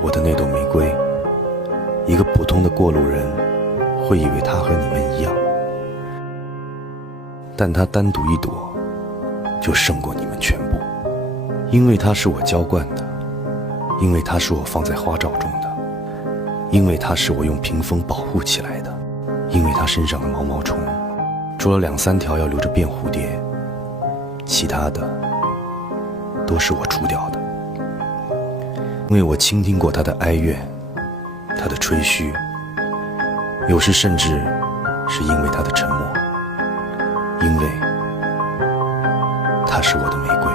我的那朵玫瑰，一个普通的过路人会以为它和你们一样，但它单独一朵就胜过你们全部，因为它是我浇灌的，因为它是我放在花罩中的，因为它是我用屏风保护起来的，因为它身上的毛毛虫除了2-3条要留着变蝴蝶，其他的都是我除掉的。因为我倾听过它的哀怨，它的吹嘘，有时甚至是因为它的沉默，因为它是我的玫瑰。